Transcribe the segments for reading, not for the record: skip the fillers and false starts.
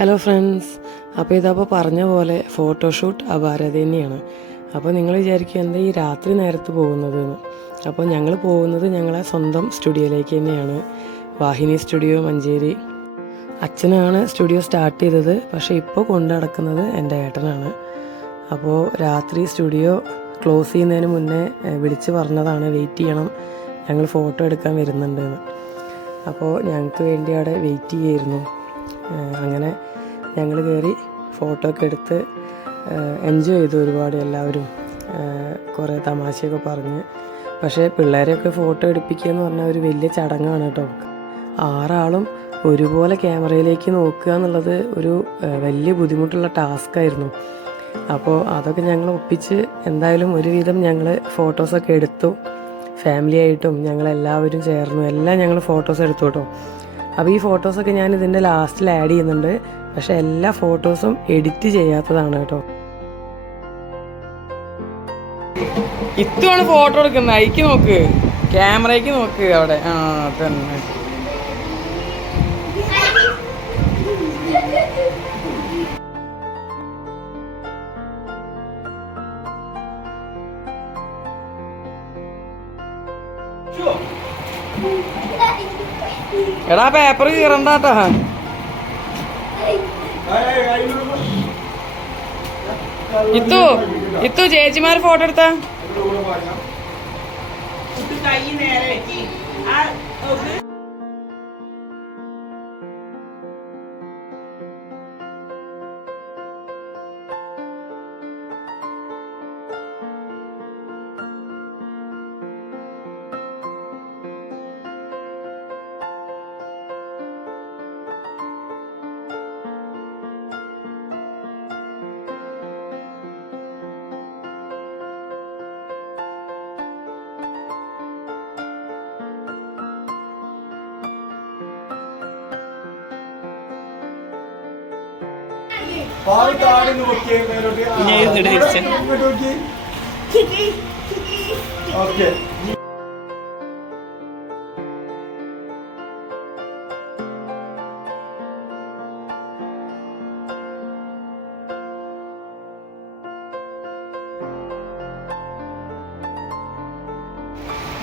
Hello friends, അപ്പോൾ ഇതപ്പോൾ പറഞ്ഞ പോലെ ഫോട്ടോഷൂട്ട് അപാരത തന്നെയാണ്. അപ്പോൾ നിങ്ങൾ വിചാരിക്കുക എന്താ ഈ രാത്രി നേരത്ത് പോകുന്നതെന്ന്. അപ്പോൾ ഞങ്ങൾ പോകുന്നത് ഞങ്ങളെ സ്വന്തം സ്റ്റുഡിയോയിലേക്ക് തന്നെയാണ്. വാഹിനി സ്റ്റുഡിയോ മഞ്ചേരി. അച്ഛനാണ് സ്റ്റുഡിയോ സ്റ്റാർട്ട് ചെയ്തത്, പക്ഷേ ഇപ്പോൾ കൊണ്ടു നടക്കുന്നത് എൻ്റെ ഏട്ടനാണ്. അപ്പോൾ രാത്രി സ്റ്റുഡിയോ ക്ലോസ് ചെയ്യുന്നതിന് മുന്നേ വിളിച്ച് പറഞ്ഞതാണ് വെയിറ്റ് ചെയ്യണം, ഞങ്ങൾ ഫോട്ടോ എടുക്കാൻ വരുന്നുണ്ടെന്ന്. അപ്പോൾ ഞങ്ങൾക്ക് വേണ്ടി അവിടെ വെയിറ്റ് ചെയ്യായിരുന്നു. അങ്ങനെ ഞങ്ങൾ കയറി ഫോട്ടോ ഒക്കെ എടുത്ത് എൻജോയ് ചെയ്തു ഒരുപാട്. എല്ലാവരും കുറേ തമാശയൊക്കെ പറഞ്ഞ്. പക്ഷേ പിള്ളേരെയൊക്കെ ഫോട്ടോ എടുപ്പിക്കുക എന്ന് പറഞ്ഞാൽ ഒരു വലിയ ചടങ്ങാണ് കേട്ടോ. 6 ആളും ഒരുപോലെ ക്യാമറയിലേക്ക് നോക്കുക എന്നുള്ളത് ഒരു വലിയ ബുദ്ധിമുട്ടുള്ള ടാസ്ക്കായിരുന്നു. അപ്പോൾ അതൊക്കെ ഞങ്ങൾ ഒപ്പിച്ച് എന്തായാലും ഒരുവിധം ഞങ്ങൾ ഫോട്ടോസൊക്കെ എടുത്തു. ഫാമിലി ആയിട്ടും ഞങ്ങളെല്ലാവരും ചേർന്നു എല്ലാം ഞങ്ങൾ ഫോട്ടോസ് എടുത്തു കേട്ടോ. അപ്പോൾ ഈ ഫോട്ടോസൊക്കെ ഞാൻ ഇതിൻ്റെ ലാസ്റ്റിൽ ആഡ് ചെയ്യുന്നുണ്ട്. പക്ഷേ എല്ലാ ഫോട്ടോസും എഡിറ്റ് ചെയ്യാത്തതാണ് കേട്ടോ. ഇത്തുമാണ് ഫോട്ടോ എടുക്കുന്നത്. അയക്ക് നോക്ക്, ക്യാമറയ്ക്ക് നോക്ക് അവിടെ. ആ തന്നെ. എടാ പേപ്പർ കീറണ്ടാട്ടാ. ഇത്തു ചേച്ചിമാർ ഫോട്ടോ എടുത്താ.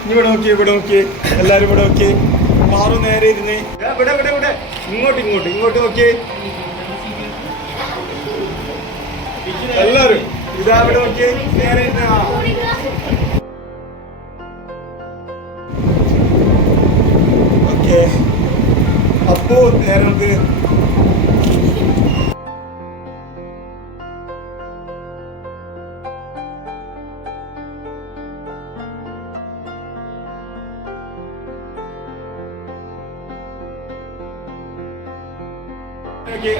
ഇവിടെ നോക്കിയേ, ഇവിടെ നോക്കിയേ, എല്ലാരും ഇവിടെ നോക്കിയേ. മാറും നേരെ ഇരുന്ന് ഇവിടെ ഇവിടെ ഇവിടെ ഇങ്ങോട്ട് ഇങ്ങോട്ട് ഇങ്ങോട്ട് നോക്കിയേ എല്ലാരും. ഇതാ ഇവിടെ നോക്കിയേ, നേരെ ഇരുന്ന്. ഓക്കെ, അപ്പോ നേരെ നോക്ക്.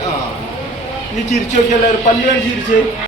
ആ, നീ ചിരിച്ചു നോക്കി എല്ലാവരും. പല്ല് വേണം ചിരിച്ച്.